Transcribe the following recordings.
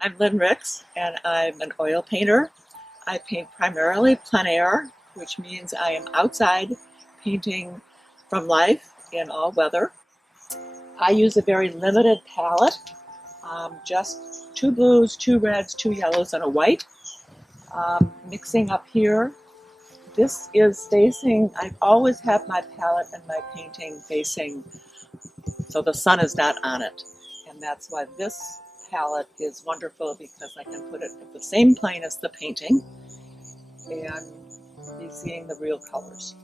I'm Lynn Ricks, and I'm an oil painter. I paint primarily plein air, which means I am outside painting from life in all weather. I use a very limited palette, just two blues, two reds, two yellows, and a white. Mixing up here, this is facing, I always have my palette and my painting facing so the sun is not on it. And that's why this palette is wonderful, because I can put it at the same plane as the painting and be seeing the real colors.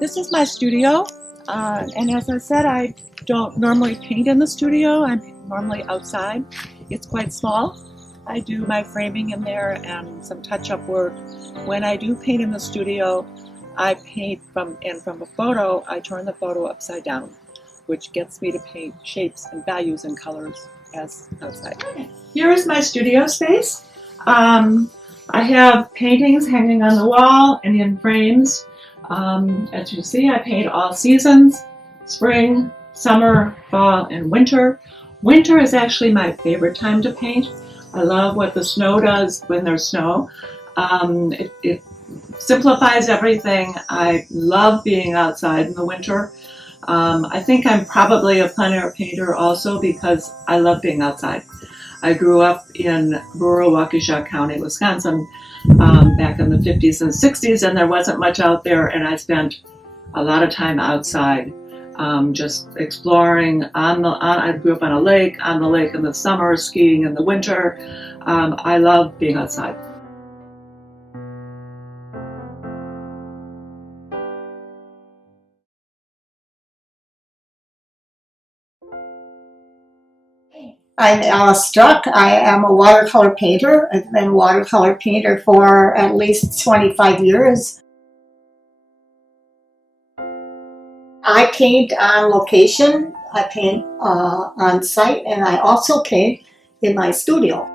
This is my studio, and as I said, I don't normally paint in the studio. I'm normally outside. It's quite small. I do my framing in there and some touch-up work. When I do paint in the studio, I paint from a photo, I turn the photo upside down, which gets me to paint shapes and values and colors as outside. Here is my studio space. I have paintings hanging on the wall and in frames. As you see, I paint all seasons: spring, summer, fall, and winter. Winter is actually my favorite time to paint. I love what the snow does when there's snow. It simplifies everything. I love being outside in the winter. I think I'm probably a plein air painter also because I love being outside. I grew up in rural Waukesha County, Wisconsin, back in the 50s and 60s, and there wasn't much out there, and I spent a lot of time outside, just exploring. I grew up on the lake in the summer, skiing in the winter. I love being outside. I'm Alice Struck. I am a watercolor painter. I've been a watercolor painter for at least 25 years. I paint on location, I paint on site, and I also paint in my studio.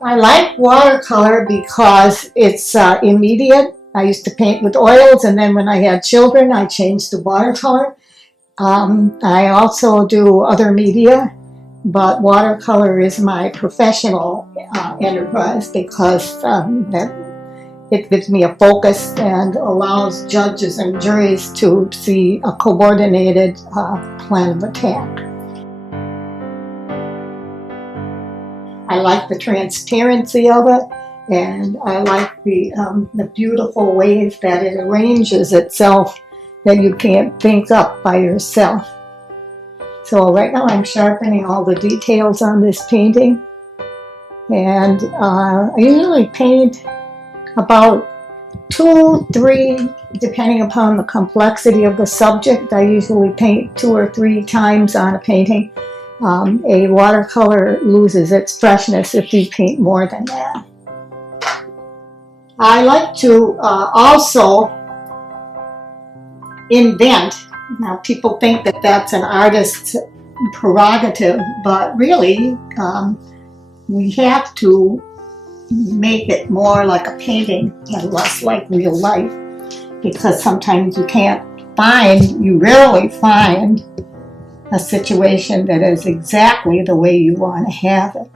I like watercolor because it's immediate. I used to paint with oils, and then when I had children, I changed to watercolor. I also do other media, but watercolor is my professional enterprise because it gives me a focus and allows judges and juries to see a coordinated plan of attack. I like the transparency of it, and I like the beautiful ways that it arranges itself that you can't think up by yourself. So right now I'm sharpening all the details on this painting, and I usually paint about 2, 3, depending upon the complexity of the subject. I usually paint 2 or 3 times on a painting. A watercolor loses its freshness if you paint more than that. I like to also invent. Now, people think that that's an artist's prerogative, but really, we have to make it more like a painting and less like real life, because sometimes you rarely find a situation that is exactly the way you want to have it.